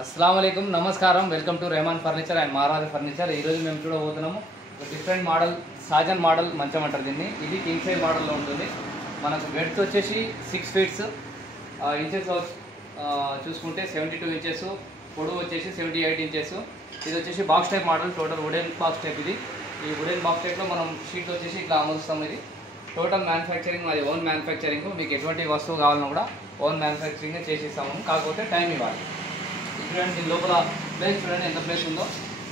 अस्सलामुअलैकुम नमस्कार welcome to Rahman furniture and Maharaj furniture मैं చూడబోతున్నాము डिफरेंट मॉडल साजन मॉडल మంచం అంటారు దీన్ని ఇది కింగ్ సైజ్ మోడల్ లో ఉంటుంది మనకు బెడ్త్ వచ్చేసి 6 ఫీట్స్ ఇంచెస్ చూసుకుంటే 72 ఇంచెస్ పొడవు వచ్చేసి 78 ఇంచెస్ ఇది వచ్చేసి box type model total wooden box type ఇది ఈ వుడెన్ బాక్స్ టైప్ లో మనం షీట్ వచ్చేసి ఇట్లా అమలుస్తాం ఇది టోటల్ మ్యానుఫ్యాక్చరింగ్ అది ఓన్ మ్యానుఫ్యాక్చరింగ్ మీకు ఎటువంటి వస్తువు కావాలన్నా కూడా ఓన్ మ్యానుఫ్యాక్చరింగ్ చేసి ఇస్తాము కాకపోతే టైం ఇవ్వాలి చూడండి లోపల ప్లేస్ చూడండి ఎంత ప్లేస్ ఉందో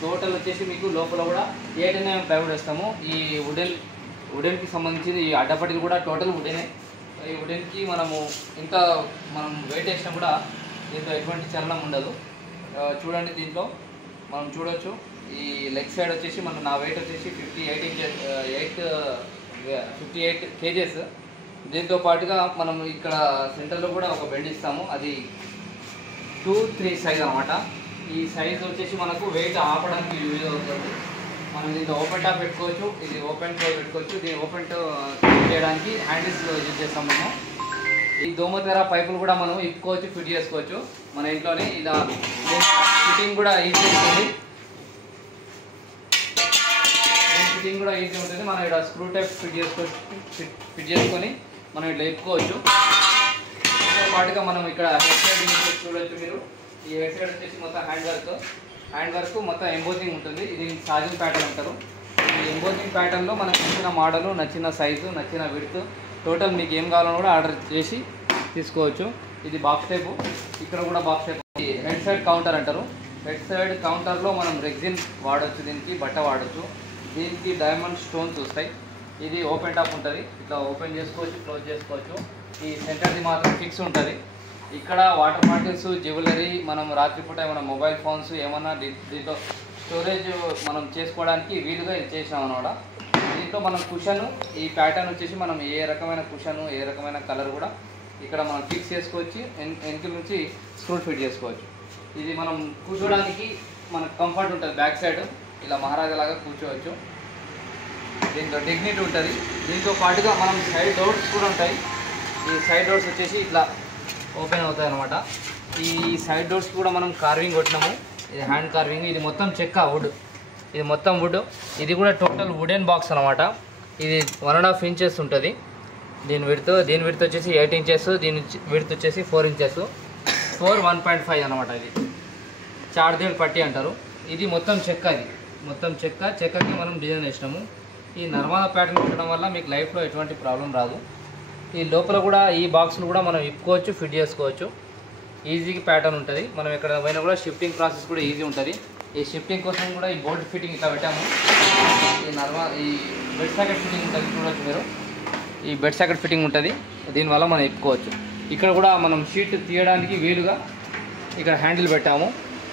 టోటల్ వచ్చేసి మీకు లోపల కూడా 8 mm ప్లైవుడ్ వేస్తాము ఈ వుడెన్కి సంబంధించి ఈ అడ్డపట్టిలు కూడా టోటల్ వుడెనే ఈ వుడెన్కి మనం వెయిట్ వేసినా కూడా దీంట్లో ఎటువంటి చలనం ఉండదు చూడండి దీంట్లో మనం చూడొచ్చు ఈ లెగ్ సైడ్ వచ్చేసి నా వెయిట్ వచ్చేసి 58 kgs దీంతో పాటుగా మనం ఇక్కడ సెంటర్లో కూడా ఒక బెండ్ ఇస్తాము అది 2-3 సైజ్ అనమాట ఈ సైజ్ వచ్చేసి మనకు వెయిట్ ఆపడానికి యూజ్ అవుతుంది మనం దీంట్లో ఓపెన్ టాప్ పెట్టుకోవచ్చు ఇది ఓపెన్ టో పెట్టుకోవచ్చు దీన్ని ఓపెన్ టో చేయడానికి హ్యాండిల్స్ యూజ్ చేస్తాం మేము ఈ దోమతెర పైపులు కూడా మనం ఇప్పుకోవచ్చు ఫిట్ చేసుకోవచ్చు మన ఇంట్లోనే ఇలా ఫిట్టింగ్ కూడా ఈజీ ఉంటుంది ఫిట్టింగ్ కూడా ఈజీ ఉంటుంది మనం ఇక్కడ స్క్రూ టైప్ ఫిట్ చేసుకొని మనం ఇట్లా ఇప్పుకోవచ్చు పాటుగా మనం ఇక్కడ హెడ్ సైడ్ చూడొచ్చు మీరు ఈ హెడ్ సైడ్ వచ్చేసి మొత్తం హ్యాండ్ వర్క్ మొత్తం ఎంబోజింగ్ ఉంటుంది ఇది సాజన్ ప్యాటర్న్ అంటారు ఈ ఎంబోజింగ్ ప్యాటర్న్లో మనకు నచ్చిన మోడల్ నచ్చిన సైజు నచ్చిన విడ్త్ టోటల్ మీకు ఏం కావాలో కూడా ఆర్డర్ చేసి తీసుకోవచ్చు ఇది బాక్స్ టైపు ఇక్కడ కూడా box type head side counter అంటారు హెడ్ సైడ్ కౌంటర్లో మనం రెగ్జిన్ వాడచ్చు దీనికి బట్ట వాడచ్చు దీనికి డైమండ్ స్టోన్స్ వస్తాయి ఇది ఓపెన్ టాప్ ఉంటుంది ఇట్లా ఓపెన్ చేసుకోవచ్చు క్లోజ్ చేసుకోవచ్చు ఈ సెంటర్ది మాత్రం ఫిక్స్ ఉంటుంది ఇక్కడ వాటర్ బాటిల్స్ జ్యువెలరీ మనం రాత్రిపూట ఏమైనా మొబైల్ ఫోన్స్ ఏమన్నా దీంట్లో స్టోరేజ్ మనం చేసుకోవడానికి వీలుగా ఇది చేసినాం అనమాట దీంట్లో మనం కుషన్ ఈ ప్యాటర్న్ వచ్చేసి మనం ఏ రకమైన కుషన్ ఏ రకమైన కలర్ కూడా ఇక్కడ మనం ఫిక్స్ చేసుకోవచ్చు వెనక నుంచి స్క్రూ ఫిట్ చేసుకోవచ్చు ఇది మనం కూర్చోడానికి మనకు కంఫర్ట్ ఉంటుంది బ్యాక్ సైడ్ ఇలా మహారాజా లాగా కూర్చోవచ్చు దీంట్లో డిగ్నిటీ ఉంటుంది దీంతో పాటుగా మనం సైడ్ డోర్స్ కూడా ఉంటాయి ఈ సైడ్ డోర్స్ వచ్చేసి ఇట్లా ఓపెన్ అవుతాయి అనమాట ఈ సైడ్ డోర్స్ కూడా మనం కార్వింగ్ కొట్టినాము ఇది హ్యాండ్ కార్వింగ్ ఇది మొత్తం చెక్క వుడ్ ఇది మొత్తం వుడ్ ఇది కూడా టోటల్ వుడెన్ బాక్స్ అనమాట ఇది 1.5 ఇంచెస్ ఉంటుంది దీని విడ్త్ వచ్చేసి 8 ఇంచెస్ దీని విడ్త్ వచ్చేసి 4 ఇంచెస్ 1.5 అనమాట ఇది చార్దేడ్ పట్టి అంటారు ఇది మొత్తం చెక్క ఇది మొత్తం చెక్కకి మనం డిజైన్ వేసినాము ఈ నర్మాల ప్యాటర్న్ ఉండడం వల్ల మీకు లైఫ్లో ఎటువంటి ప్రాబ్లం రాదు ఈ లోపల కూడా ఈ బాక్స్ను కూడా మనం ఇప్పుకోవచ్చు ఫిట్ చేసుకోవచ్చు ఈజీగా ప్యాటర్న్ ఉంటుంది మనం ఎక్కడ పోయినా కూడా షిఫ్టింగ్ ప్రాసెస్ కూడా ఈజీ ఉంటుంది ఈ షిఫ్టింగ్ కోసం కూడా ఈ బోల్ట్ ఫిట్టింగ్ ఇట్లా పెట్టాము ఈ బెడ్ సాకెట్ ఫిట్టింగ్ ఉంటుంది చూడవచ్చు మీరు ఈ బెడ్ సాకెట్ ఫిట్టింగ్ ఉంటుంది దీనివల్ల మనం ఇప్పుకోవచ్చు ఇక్కడ కూడా మనం షీట్ తీయడానికి వీలుగా ఇక్కడ హ్యాండిల్ పెట్టాము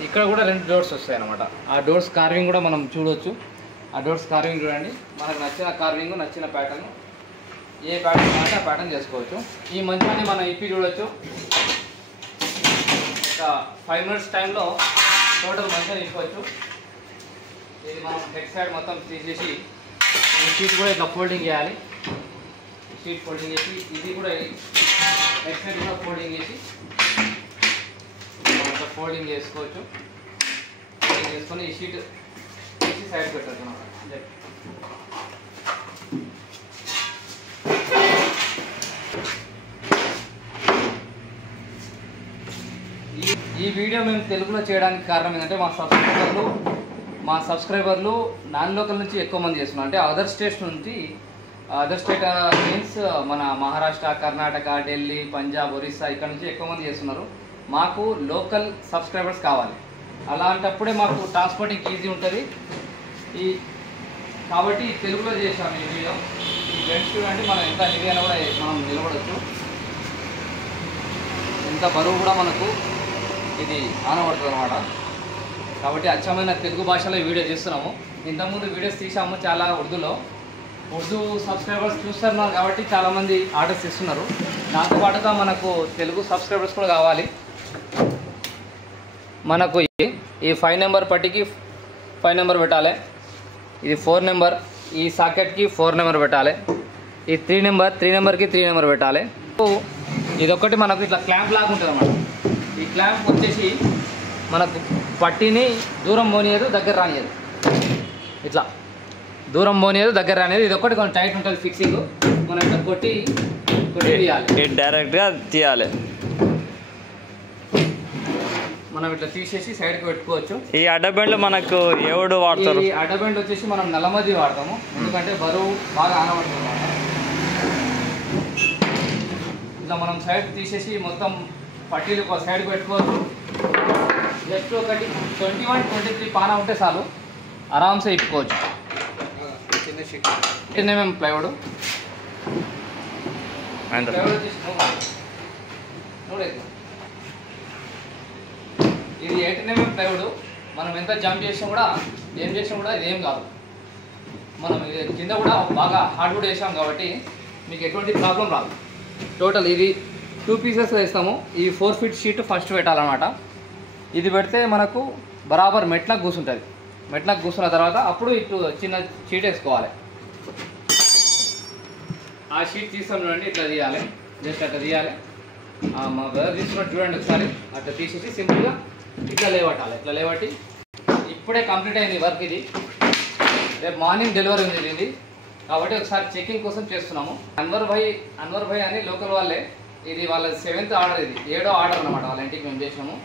ఇక్కడ కూడా 2 డోర్స్ వస్తాయి అన్నమాట ఆ డోర్స్ కార్వింగ్ కూడా మనం చూడవచ్చు ఆ డోర్స్ కార్వింగ్ చూడండి మనకు నచ్చిన కార్వింగ్ నచ్చిన ప్యాటర్న్ ఏ ప్యాటర్న్ అంటే ఆ ప్యాటర్న్ చేసుకోవచ్చు ఈ మంచాన్ని మనం ఇప్పి చూడవచ్చు ఒక 5 minutes టైంలో టోటల్ మంచాన్ని ఇప్పవచ్చు ఇది మనం హెడ్ సైడ్ మొత్తం తీసేసి ఈ షీట్ కూడా ఇట్లా ఫోల్డింగ్ చేయాలి షీట్ ఫోల్డింగ్ చేసి ఇది కూడా హెడ్ సైడ్ కూడా ఫోల్డింగ్ చేసి ఇట్లా ఫోల్డింగ్ చేసుకోవచ్చు ఫోల్డింగ్ చేసుకొని ఈ షీట్ తీసి సైడ్ పెట్టచ్చు అన్నమాట ఈ వీడియో మేము తెలుగులో చేయడానికి కారణం ఏంటంటే మా సబ్స్క్రైబర్లు నాన్ లోకల్ నుంచి ఎక్కువ మంది చేస్తున్నారు అంటే అదర్ స్టేట్స్ నుంచి అదర్ స్టేట్ మీన్స్ మన మహారాష్ట్ర కర్ణాటక ఢిల్లీ పంజాబ్ ఒరిస్సా ఇక్కడ నుంచి ఎక్కువ మంది చేస్తున్నారు మాకు లోకల్ సబ్స్క్రైబర్స్ కావాలి అలాంటప్పుడే మాకు ట్రాన్స్పోర్టింగ్ ఈజీ ఉంటుంది కాబట్టి తెలుగులో చేసాము ఈ వీడియో ఈ బెడ్స్ చూడండి మనం ఎంత హెవీ అయినా కూడా మనం నిలబడవచ్చు ఎంత బరువు కూడా మనకు ఇది ఆనబడుతుంది అనమాట కాబట్టి అచ్చమైన తెలుగు భాషలో ఈ వీడియో చేస్తున్నాము ఇంతకుముందు వీడియోస్ తీసాము చాలా ఉర్దూ సబ్స్క్రైబర్స్ చూస్తున్నారు కాబట్టి చాలామంది ఆర్డర్స్ ఇస్తున్నారు దాంతోపాటుగా మనకు తెలుగు సబ్స్క్రైబర్స్ కూడా కావాలి మనకు ఈ 5 నెంబర్ పట్టికి 5 నెంబర్ పెట్టాలి ఇది 4 నెంబర్ ఈ సాకెట్కి 4 నెంబర్ పెట్టాలి ఈ 3 నెంబర్కి 3 నెంబర్ పెట్టాలి ఇదొక్కటి మనకు ఇట్లా క్లాంప్ లాగా ఉంటుంది అన్నమాట ఈ క్లాంప్ వచ్చేసి మనకు పట్టీని దూరం పోనీయదు, దగ్గర రానియదు. ఇట్లా దూరం పోనీయదు, దగ్గర రానియదు. ఇది ఒకటి కొంచెం టైట్ ఉంటుంది ఫిక్సింగ్. మనం ఇట్లా కొట్టి తీయాలి, డైరెక్ట్గా తీయాలి. మనం ఇట్లా తీసేసి సైడ్కి పెట్టుకోవచ్చు. ఈ అడ్డబెండ్లు మనకు ఎవడు వాడతారు? ఈ అడ్డబెండ్ వచ్చేసి మనం నల్లమది వాడతాము, ఎందుకంటే బరువు బాగా ఆనబడుతుంది. ఇట్లా మనం సైడ్ తీసేసి మొత్తం పట్టీలు సైడ్కి పెట్టుకోవచ్చు. జస్ట్ ఒకటి 21-23 పాన ఉంటే చాలు, ఆరామ్సే ఇప్పుకోవచ్చు. చిన్న షీట్ 10 mm ప్లైవుడ్ వచ్చేసి ఇది 18 mm ప్లైవుడ్. మనం ఎంత జంప్ చేసినా కూడా ఏం చేసినా కూడా ఇదేం కాదు. మనం కింద కూడా బాగా హార్డ్వుడ్ వేసాం కాబట్టి మీకు ఎటువంటి ప్రాబ్లం రాదు. టోటల్ ఇది 2 పీసెస్ వేస్తాము. ఈ 4 feet షీట్ ఫస్ట్ పెట్టాలన్నమాట. ఇది పెడితే మనకు బరాబర్ మెట్లకు కూర్చుంటుంది. మెట్లకు కూర్చున్న తర్వాత అప్పుడు ఇటు చిన్న షీట్ వేసుకోవాలి. ఆ షీట్ తీసుకొని చూడండి, ఇట్లా తీయాలి. జస్ట్ అట్లా తీయాలి. మా బ్రదర్ తీసుకున్నట్టు చూడండి ఒకసారి. అట్లా తీసేసి సింపుల్గా ఇట్లా లేవట్టాలి. ఇట్లా లేవట్టి ఇప్పుడే కంప్లీట్ అయింది వర్క్. ఇది రేపు మార్నింగ్ డెలివరీ ఉంది ఇది, కాబట్టి ఒకసారి చెకింగ్ కోసం చేస్తున్నాము. అన్వర్ భాయ్ అని లోకల్ వాళ్ళే. ఇది వాళ్ళ 7th ఆర్డర్, ఇది 7వ ఆర్డర్ అనమాట. వాళ్ళ ఇంటికి మేము చేసినాము.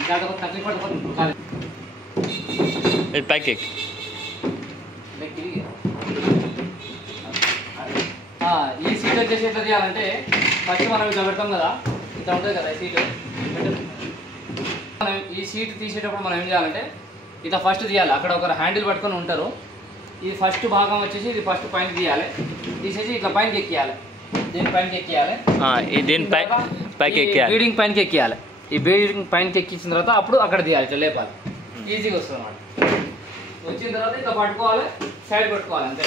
ఇంకా తక్లీఫ్ పడిపోతుంది. ఈ సీట్ వచ్చేసి ఎట్లా చేయాలంటే ఫస్ట్ మనం ఇట్లా పెడతాం కదా, ఇట్లా ఉంటుంది కదా ఈ సీట్. మనం ఈ సీట్ తీసేటప్పుడు మనం ఏం చేయాలంటే ఇట్లా ఫస్ట్ తీయాలి. అక్కడ ఒక హ్యాండిల్ పట్టుకొని ఉంటారు. ఈ ఫస్ట్ భాగం వచ్చేసి ఇది ఫస్ట్ పైన తీయాలి. తీసేసి ఇట్లా పైనకి ఎక్కియాలి. దీని పైనకి ఎక్కియాలి. బీడింగ్ పైనకి ఎక్కియాలి. ఈ బీడింగ్ పైనకి ఎక్కించిన తర్వాత అప్పుడు అక్కడ తీయాలి. ఇట్లా లేపాలి. ఈజీగా వస్తుంది అన్నమాట. వచ్చిన తర్వాత ఇట్లా పట్టుకోవాలి, సైడ్ పట్టుకోవాలి, అంతే.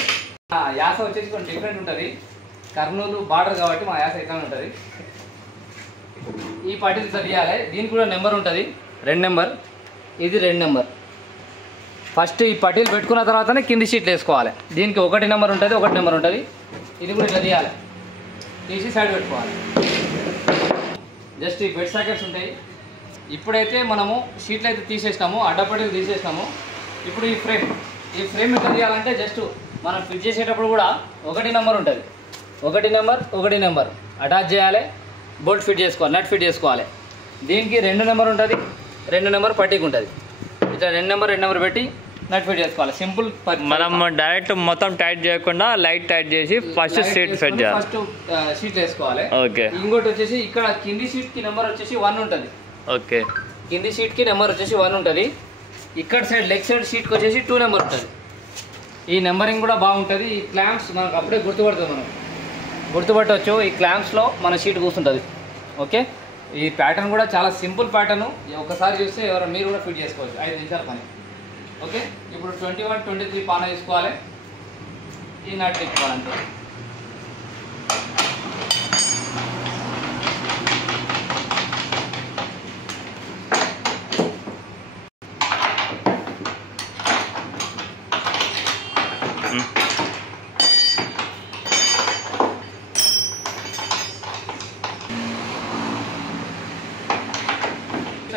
యాస వచ్చేసి కొంచెం డిఫరెంట్ ఉంటుంది. కర్నూలు బార్డర్ కాబట్టి మా యాస ఇట్లా ఉంటుంది. ఈ పట్టీలు ఇట్లా తీయాలి. దీనికి కూడా నెంబర్ ఉంటుంది, 2 నెంబర్. ఇది 2 నెంబర్. ఫస్ట్ ఈ పట్టీలు పెట్టుకున్న తర్వాతనే కింది షీట్లు వేసుకోవాలి. దీనికి 1 నెంబర్ ఉంటుంది, 1 నెంబర్ ఉంటుంది. ఇది కూడా ఇట్లా తీయాలి. తీసి సైడ్ పెట్టుకోవాలి. జస్ట్ ఈ బెడ్ సాకెట్స్ ఉంటాయి. ఇప్పుడైతే మనము షీట్లు అయితే తీసేసినాము, అడ్డపట్టీలు తీసేసినాము. ఇప్పుడు ఈ ఫ్రేమ్ ఎట్లా తీయాలంటే జస్ట్ మనం ఫిట్ చేసేటప్పుడు కూడా 1 నెంబర్ ఉంటుంది. 1 నెంబర్ అటాచ్ చేయాలి. బోల్ట్ ఫిట్ చేసుకోవాలి, నట్ ఫిట్ చేసుకోవాలి. దీనికి 2 నెంబర్ ఉంటుంది, 2 నెంబర్ పట్టీకి ఉంటుంది. ఇట్లా 2 నెంబర్ పెట్టి నట్ ఫిట్ చేసుకోవాలి. సింపుల్. మనం డైరెక్ట్ మొత్తం టైట్ చేయకుండా లైట్ టైట్ చేసి ఫస్ట్ సీట్ ఫిట్ చేయాలి. ఫస్ట్ షీట్ వేసుకోవాలి. ఓకే. ఇంకోటి వచ్చేసి ఇక్కడ కింది షీట్కి నెంబర్ వచ్చేసి 1 ఉంటుంది. ఓకే. కింది షీట్కి నెంబర్ వచ్చేసి 1 ఉంటుంది. ఇక్కడ సైడ్ లెగ్ సైడ్ షీట్కి వచ్చేసి 2 నెంబర్ ఉంటుంది. ఈ నెంబరింగ్ కూడా బాగుంటుంది. ఈ క్లాంప్స్ మనకు అప్పుడే గుర్తుపడుతుంది, మనం గుర్తుపట్టవచ్చు. ఈ క్లాంప్స్లో మన షీట్ కూర్చుంటుంది. ఓకే. ఈ ప్యాటర్న్ కూడా చాలా సింపుల్ ప్యాటర్న్. ఒకసారి చూస్తే ఎవరైనా మీరు కూడా ఫిట్ చేసుకోవచ్చు, 5 నిమిషాల పని. ఓకే. ఇప్పుడు 21-23 పాన తీసుకోవాలి. ఈ నట్ తీసుకోవాలంటే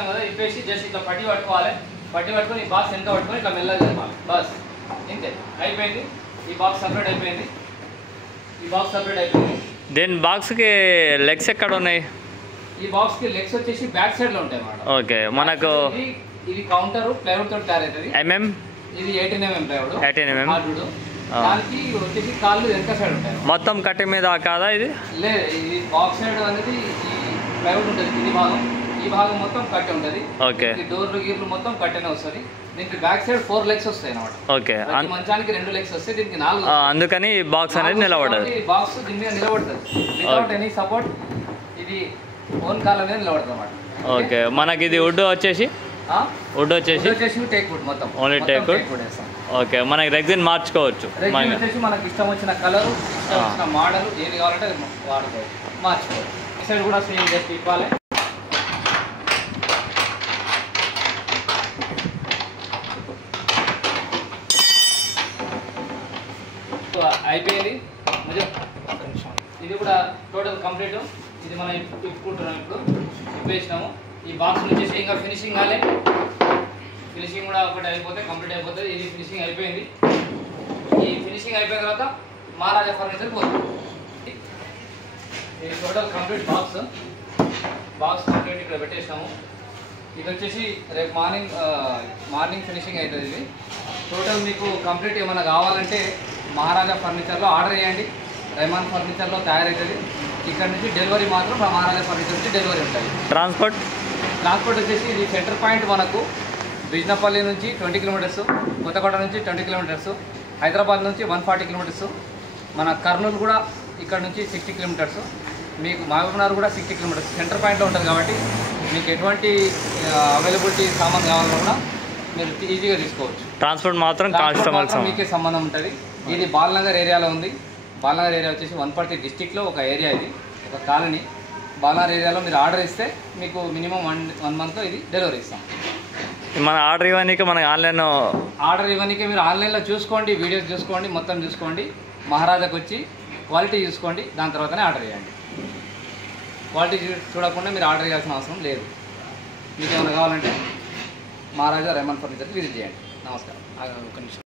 కదా, ఇప్పేసి జస్ట్ ఇట్లా పట్టి పట్టుకోవాలి. పట్టి పట్టుకొని ఈ బాక్స్ వెనక పట్టుకొని ఇట్లా మెల్లగా జరపాలి. బస్ ఇంతే, అయిపోయింది. ఈ బాక్స్ సపరేట్ అయిపోయింది. దీని బాక్స్కి లెగ్స్ ఎక్కడ ఉన్నాయి? ఈ బాక్స్కి లెగ్స్ వచ్చేసి బ్యాక్ సైడ్లో ఉంటాయి అన్నమాట. ఓకే. మనకు ఇది కౌంటర్ ప్లైవుడ్ తోటి తయారు అవుతుంది. ఇది 18 mm ప్లైవుడ్. 18 mm. దానికి వచ్చేసి కాళ్ళు వెనక సైడ్ ఉంటాయి. మొత్తం కట్టి మీద కాదా ఇది? లేదు, ఇది బాక్స్ సైడ్ అనేది ఈ ప్లైవుడ్ ఉంటుంది. ఇది భాగం, ఈ భాగం మొత్తం కట్టి ఉంటుంది. ఓకే. డోర్లు గీర్లు మొత్తం కట్టనే వస్తుంది. దీనికి బ్యాక్ సైడ్ 4 legs వస్తాయి అన్నమాట. ఓకే. మంచానికి 2 legs వస్తాయి, దీనికి 4. అందుకని బాక్స్ అనేది నిలబడదు. బాక్స్ దీని మీద నిలబడుతుంది వితౌట్ ఎనీ సపోర్ట్. ఇది ఓన్ కాళ్ళ మీద నిలబడుతుంది అన్నమాట. ఓకే. మనకి ఇది వుడ్ వచ్చేసి టేక్ వుడ్ మొత్తం. Only teak wood. ఓకే. మనకి రెగ్జిన్ మార్చుకోవచ్చు. మనకి ఇష్టం వచ్చిన కలరు, ఇష్టం వచ్చిన మోడల్ ఏది కావాలంటే వాడుకోవచ్చు, మార్చుకోవచ్చు. ఈ సైడ్ కూడా సేమ్ జస్ట్ ఇవ్వాలి. అయిపోయింది. ఇది కూడా టోటల్ కంప్లీట్. ఇది మనం ఇప్పుకుంటున్నాం. ఇప్పుడు ఇప్పేసినాము. ఈ బాక్స్ వచ్చేసి ఇంకా ఫినిషింగ్ కాలే, ఫినిషింగ్ కూడా ఒకటి అయిపోతే కంప్లీట్ అయిపోతుంది. ఇది ఫినిషింగ్ అయిపోయింది. ఈ ఫినిషింగ్ అయిపోయిన తర్వాత మహారాజా ఫర్నిచర్ పోతుంది. ఇది టోటల్ కంప్లీట్ బాక్స్ కంప్లీట్ ఇక్కడ పెట్టేసినాము. ఇది వచ్చేసి రేపు మార్నింగ్ ఫినిషింగ్ అవుతుంది. ఇది టోటల్ మీకు కంప్లీట్ ఏమైనా కావాలంటే మహారాజా ఫర్నిచర్లో ఆర్డర్ చేయండి. రెహమాన్ ఫర్నిచర్లో తయారవుతుంది. ఇక్కడ నుంచి డెలివరీ మాత్రం మహారాజా ఫర్నిచర్ నుంచి డెలివరీ ఉంటుంది. ట్రాన్స్పోర్ట్ వచ్చేసి ఇది సెంటర్ పాయింట్ మనకు బిజ్నపల్లి నుంచి 20 కిలోమీటర్స్, కొత్తకోట నుంచి 20 కిలోమీటర్స్, హైదరాబాద్ నుంచి 140 కిలోమీటర్స్, మన కర్నూలు కూడా ఇక్కడ నుంచి 60 కిలోమీటర్స్, మీకు మహబూబ్నగర్ కూడా 60 కిలోమీటర్స్ సెంటర్ పాయింట్లో ఉంటుంది. కాబట్టి మీకు ఎటువంటి అవైలబిలిటీ సామాన్ కావాలన్నా కూడా మీరు ఈజీగా తీసుకోవచ్చు. ట్రాన్స్పోర్ట్ మాత్రం కస్టమర్స్ మీకే సంబంధం ఉంటుంది. ఇది బాలనగర్ ఏరియాలో ఉంది. బాలనగర్ ఏరియా వచ్చేసి వనపర్తి డిస్టిక్లో ఒక ఏరియా, ఇది ఒక కాలనీ. బాలనగర్ ఏరియాలో మీరు ఆర్డర్ ఇస్తే మీకు మినిమం 1 మంత్లో ఇది డెలివరీ ఇస్తాం. మన ఆర్డర్ ఇవ్వడానికి మనకి ఆర్డర్ ఇవ్వడానికి మీరు ఆన్లైన్లో చూసుకోండి, వీడియోస్ చూసుకోండి, మొత్తం చూసుకోండి, మహారాజాకి వచ్చి క్వాలిటీ చూసుకోండి, దాని తర్వాతనే ఆర్డర్ చేయండి. క్వాలిటీ చూడకుండా మీరు ఆర్డర్ చేయాల్సిన అవసరం లేదు. మీకు ఏమైనా కావాలంటే మహారాజా రెహమాన్ ఫర్నిచర్ విజిట్ చేయండి. నమస్కారం. ఒక నిమిషం.